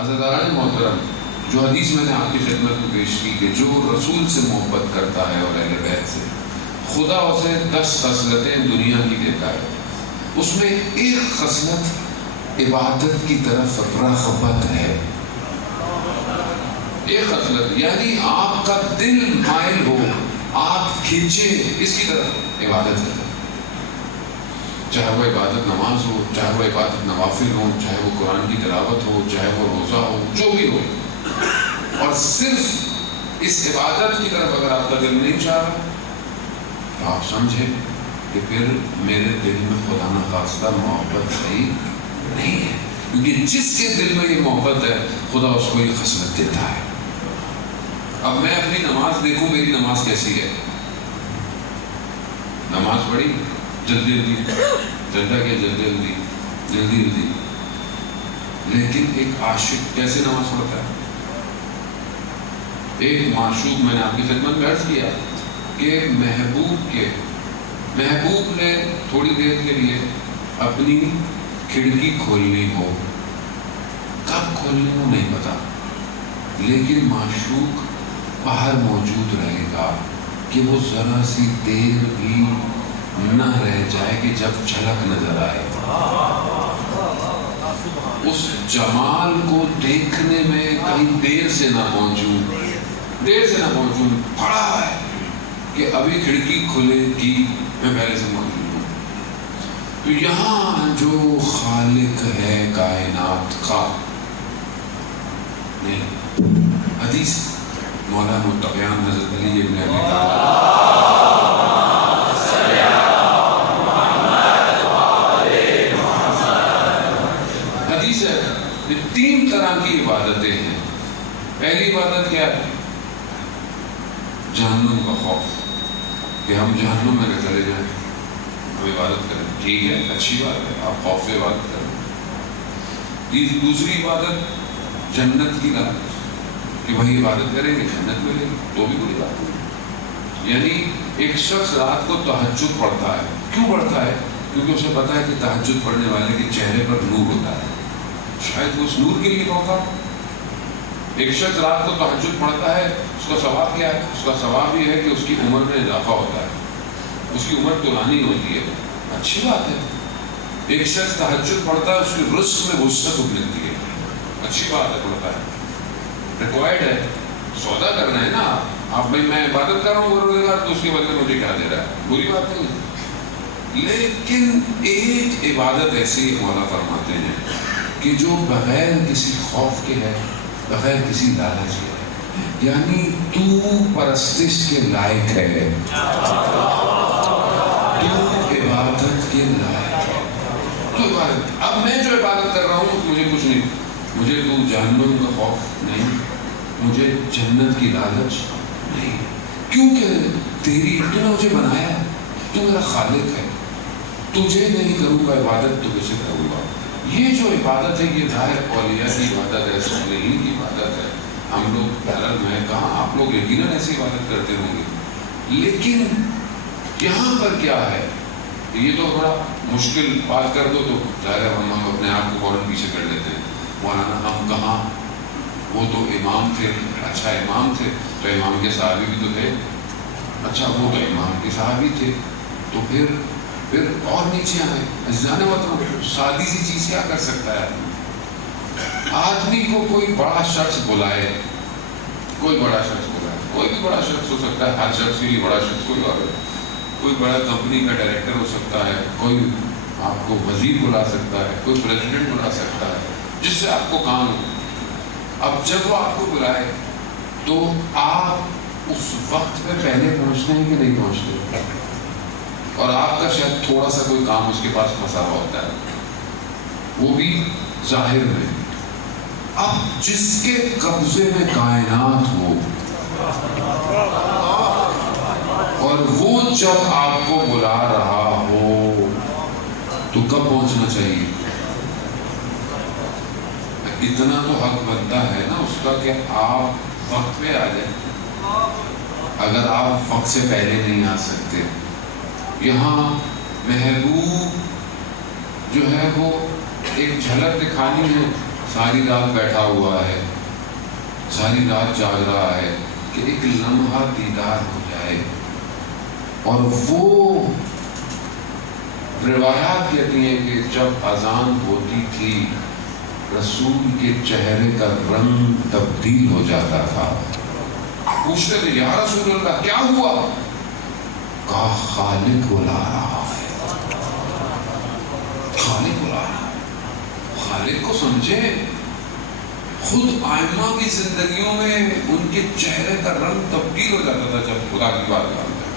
حضرات محترم، جو حدیث میں نے آپ کی خدمت میں پیش کی کہ جو رسول سے محبت کرتا ہے اور اہل بیت سے، خدا اسے 10 خصلتیں دنیا کی دیتا ہے. اس میں ایک خصلت عبادت کی طرف رغبت ہے. ایک خصلت یعنی آپ کا دل مائل ہو، آپ کھینچے اس کی طرف عبادت ہے. چاہے وہ عبادت نماز ہو، چاہے وہ عبادت نوافل ہو، چاہے وہ قرآن کی تلاوت ہو، چاہے وہ روزہ ہو، جو بھی ہو. اور صرف اس عبادت کی طرف اگر آپ کا دل نہیں چاہ رہا تو آپ سمجھیں کہ پھر میرے دل میں خدا نخواستہ محبت صحیح نہیں ہے، کیونکہ جس کے دل میں یہ محبت ہے خدا اس کو یہ خصلت دیتا ہے. اب میں اپنی نماز دیکھوں، میری نماز کیسی ہے. نماز پڑھی جلدی جلدی، لیکن ایک عاشق کیسے نماز پڑھتا ہے؟ ایک معشوق، میں نے آپ کی خدمت میں عرض کیا کہ محبوب نے تھوڑی دیر کے لیے اپنی کھڑکی کھولنی ہو، کب کھولنی ہو نہیں پتا، لیکن معشوق باہر موجود رہے گا کہ وہ ذرا سی دیر بھی نہ رہ جائے کہ جب جھلک نظر آئے. اس جمال کو دیکھنے میں کہیں دیر سے نہ پہنچوں، پڑا ہے کہ ابھی کھڑکی کھلے گی، میں پہلے سے موجود ہوں. تو یہاں جو خالق ہے کائنات کا، حدیث مولانا متقیان حضرت علی ابن ابی حدیث ہے. 3 طرح کی عبادتیں ہیں. پہلی عبادت کیا ہے؟ جہنم کا خوف، کہ ہم جہنم میں نہ چلے جائیں، ہم عبادت کریں. ٹھیک ہے، اچھی بات ہے، آپ خوف سے عبادت کریں. دوسری عبادت جنت کی لالچ، کہ وہی عبادت کریں گے جنت ملے گی، تو بھی بڑی بات ہے. یعنی ایک شخص رات کو تہجد پڑھتا ہے. کیوں پڑھتا ہے؟ کیونکہ اسے پتا ہے کہ تہجد پڑھنے والے کے چہرے پر نور ہوتا ہے، شاید وہ اس نور کے لیے پڑھتا. ایک شخص رات کو تہجد پڑھتا ہے، اس کا ثواب کیا ہے؟ اس کا ثواب یہ ہے کہ اس کی عمر میں اضافہ ہوتا ہے، اس کی عمر طولانی ہوتی ہے. اچھی بات ہے. ایک شخص تہجد پڑھتا ہے، اس کی رزق میں وسعت ملتی ہے. اچھی بات ہے، پڑھتا ہے. ریکوائرڈ ہے، سودا کرنا ہے نا. آپ بھائی میں عبادت کر رہا ہوں روزگار، تو اس کے بدلے مجھے کیا دے رہا ہے؟ بری بات نہیں ہے. لیکن ایک عبادت ایسی مولا فرماتے ہیں کہ جو بغیر کسی خوف کے ہے، بغیر کسی لالچ کے ہے. یعنی تو پرستش کے لائق ہے، تو عبادت کے لائق ہے. تو عبادت، اب میں جو عبادت کر رہا ہوں مجھے کچھ نہیں، مجھے تو جہنم کا خوف نہیں، مجھے جنت کی لالچ نہیں، کیونکہ تو نے مجھے بنایا، تو میرا خالق ہے. تجھے نہیں کروں گا عبادت تو کسے کروں گا؟ یہ جو عبادت ہے یہ ظاہر اولیاء کی عبادت ہے، صالحین کی عبادت ہے. ہم لوگ میں کہاں، آپ لوگ یقیناً ایسی عبادت کرتے ہوں گے. لیکن یہاں پر کیا ہے؟ یہ تو بڑا مشکل بات کر دو تو ظاہر ہے ہم اپنے آپ کو فوراً پیچھے کر لیتے ہیں. مولانا ہم کہاں، وہ تو امام تھے. اچھا امام تھے تو امام کے صحابی بھی تو تھے. اچھا وہ تو امام کے صحابی تھے تو پھر اور نیچے آئے. عزیزان وطن، سادی سی چیز کیا کر سکتا ہے آدمی کو؟ کوئی بڑا شخص بلائے، کوئی بڑا شخص بلائے، کوئی بھی بڑا شخص ہو سکتا ہے. ہر شخص کے لیے بڑا شخص کوئی اور ہے. کوئی بڑا کمپنی کا ڈائریکٹر ہو سکتا ہے، کوئی آپ کو وزیر بلا سکتا ہے، کوئی پریزیڈنٹ بلا سکتا ہے جس سے آپ کو کام ہو. اب جب وہ آپ کو بلائے تو آپ اس وقت پہ پہلے پہنچتے ہیں کہ نہیں پہنچتے؟ اور آپ کا شاید تھوڑا سا کوئی کام اس کے پاس پھنسا ہوا ہوتا ہے، وہ بھی ظاہر میں. اب جس کے قبضے میں کائنات ہو اور وہ جب آپ کو بلا رہا ہو تو کب پہنچنا چاہیے؟ اتنا تو حق بنتا ہے نا اس کا کہ آپ وقت پہ آ جائیں. اگر آپ وقت سے پہلے نہیں آ سکتے، یہاں محبوب جو ہے وہ ایک جھلک دکھانی ہے ساری رات بیٹھا ہوا ہے، ساری رات جاگ رہا ہے کہ ایک لمحہ دیدار ہو جائے. اور وہ روایات کہتی ہیں کہ جب اذان ہوتی تھی رسول کے چہرے کا رنگ تبدیل ہو جاتا تھا. پوچھتے تھے یا رسول اللہ کیا ہوا؟ کہا خالق بلا رہا ہے، خالق بلا رہا ہے. خالق کو سمجھے. خود آئمہ کی زندگیوں میں ان کے چہرے کا رنگ تبدیل ہو جاتا تھا جب خدا کی بات کرتے.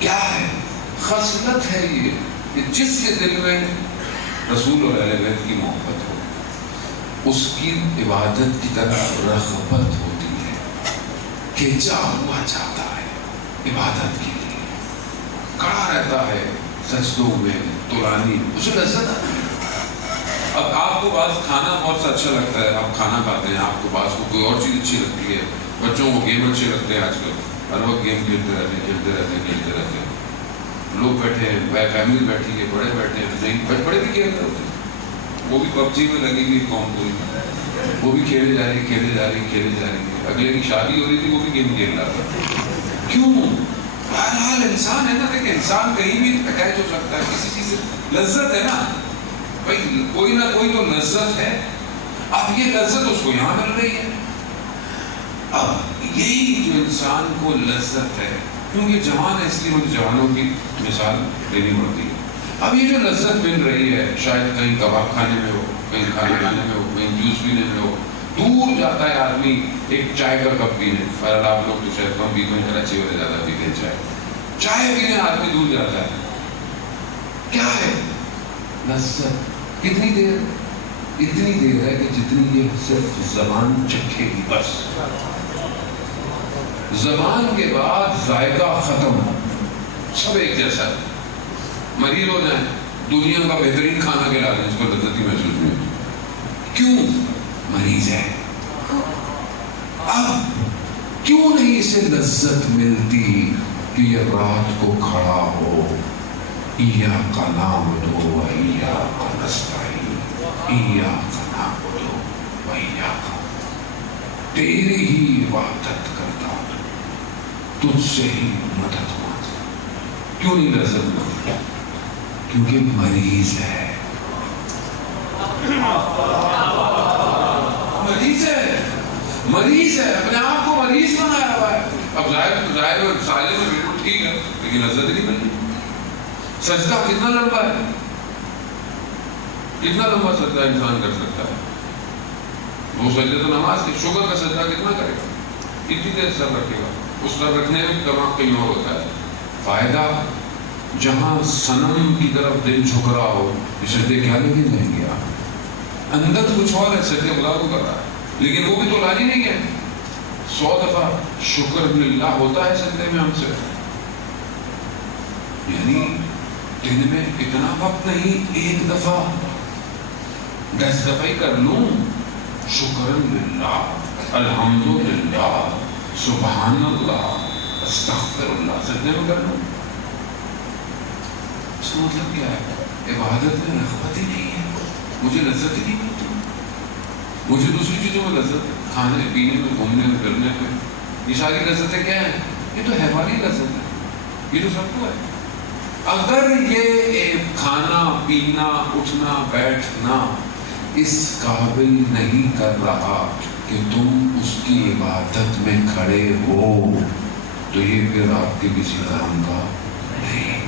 کیا ہے؟ خصلت ہے یہ کہ جس کے دل میں رسول اور اہل بیت کی محبت ہو اس کی عبادت کی طرف رغبت ہوتی ہے، کھینچا ہوا چاہتا ہے عبادت کے لیے، کھڑا رہتا ہے سجدوں میں طولانی، اسے لذت آتی ہے. اب آپ کو بعض کھانا بہت سا اچھا لگتا ہے، آپ کھانا کھاتے ہیں، آپ کو بعض کو کوئی اور چیز اچھی لگتی ہے. بچوں کو گیم اچھے لگتے ہیں، آج کل ہر وقت گیم کھیلتے رہتے ہیں. لوگ بیٹھے ہیں، فیملی بیٹھی ہے، بڑے بیٹھے ہیں، نہیں بڑے بھی کھیل رہے ہوتے ہیں. وہ بھی پب جی میں لگی ہوئی قوم پوری، وہ بھی کھیلے جا رہی. اگلے کی شادی ہو رہی تھی، وہ بھی گیم کھیل رہا تھا. کیوں؟ بہرحال انسان ہے نا، دیکھیں انسان کہیں بھی اٹیچ ہو سکتا ہے کسی چیز سے. لذت ہے نا بھائی، کوئی نہ کوئی تو لذت ہے. اب یہ لذت اس کو یہاں مل رہی ہے. اب یہی جو انسان کو لذت ہے، کیونکہ جوان ہے اس لیے مجھے جوانوں کی مثال دینی پڑتی ہے. اب یہ جو لذت مل رہی ہے، شاید کہیں کباب کھانے میں ہو، کہیں کھانا کھانے میں ہو، کہیں جوس پینے میں ہو. دور جاتا ہے آدمی ایک چائے کا کپ پینے. بہرحال آپ لوگ تو شاید کم پیتے ہیں، کراچی والے زیادہ پیتے ہیں چائے پینے آدمی دور جاتا ہے. کیا ہے لذت؟ کتنی دیر؟ اتنی دیر ہے کہ جتنی یہ صرف زبان چکھے گی، بس. زبان کے بعد ذائقہ ختم، سب ایک جیسا. مریض ہو جائیں، دنیا کا بہترین کھانا کھلا دیں، اس کو لذت ہی محسوس نہیں ہوتی. کیوں؟ مریض ہے. اب کیوں نہیں اسے لذت ملتی کہ یہ رات کو کھڑا ہو، ایاک نعبد و ایاک نستعین، ایاک نعبد و ایاک، تیری ہی عبادت کرتا ہوں، تجھ سے ہی مدد مانگتا. کیوں نہیں لذت ملتی؟ کیونکہ مریض ہے. مریض ہے، اپنے آپ کو مریض بنایا ہوا ہے. اب ظاہر سالے میں بالکل ٹھیک ہے لیکن لذت نہیں مل رہی. سجدہ کتنا لمبا ہے، کتنا لمبا سجدہ انسان کر سکتا ہے؟ وہ سجدے تو نماز کی، شکر کا سجدہ کتنا کرے گا؟ کتنی دیر سر رکھے گا؟ اس سر رکھنے میں دماغ کہیں اور ہوتا ہے. فائدہ جہاں صنم کی طرف دل جھک رہا ہو، سجدے کیا لے کے جائیں گے آپ؟ اندر کچھ اور ہے، سجدے خدا کو کر رہا ہے لیکن وہ بھی تو راضی نہیں ہے. 100 دفعہ شکر للہ ہوتا ہے سجدے میں ہم سے. یعنی دن میں اتنا وقت نہیں، ایک دفعہ 10 دفعہ ہی کر لوں. شکر للہ، الحمدللہ، سبحان اللہ، استغفر اللہ، سجدے میں کر لوں. اس کا مطلب کیا ہے؟ عبادت میں رغبت ہی نہیں ہے، مجھے لذت ہی نہیں ملتی. مجھے دوسری چیزوں میں لذت ہے، کھانے پینے میں، گھومنے میں، پھرنے میں. یہ ساری لذتیں کیا ہیں؟ یہ تو حیوانی لذت ہے، یہ تو سب کو ہے. اگر یہ کھانا پینا اٹھنا بیٹھنا اس قابل نہیں کر رہا کہ تم اس کی عبادت میں کھڑے ہو تو یہ پھر آپ کے کسی کام کا نہیں.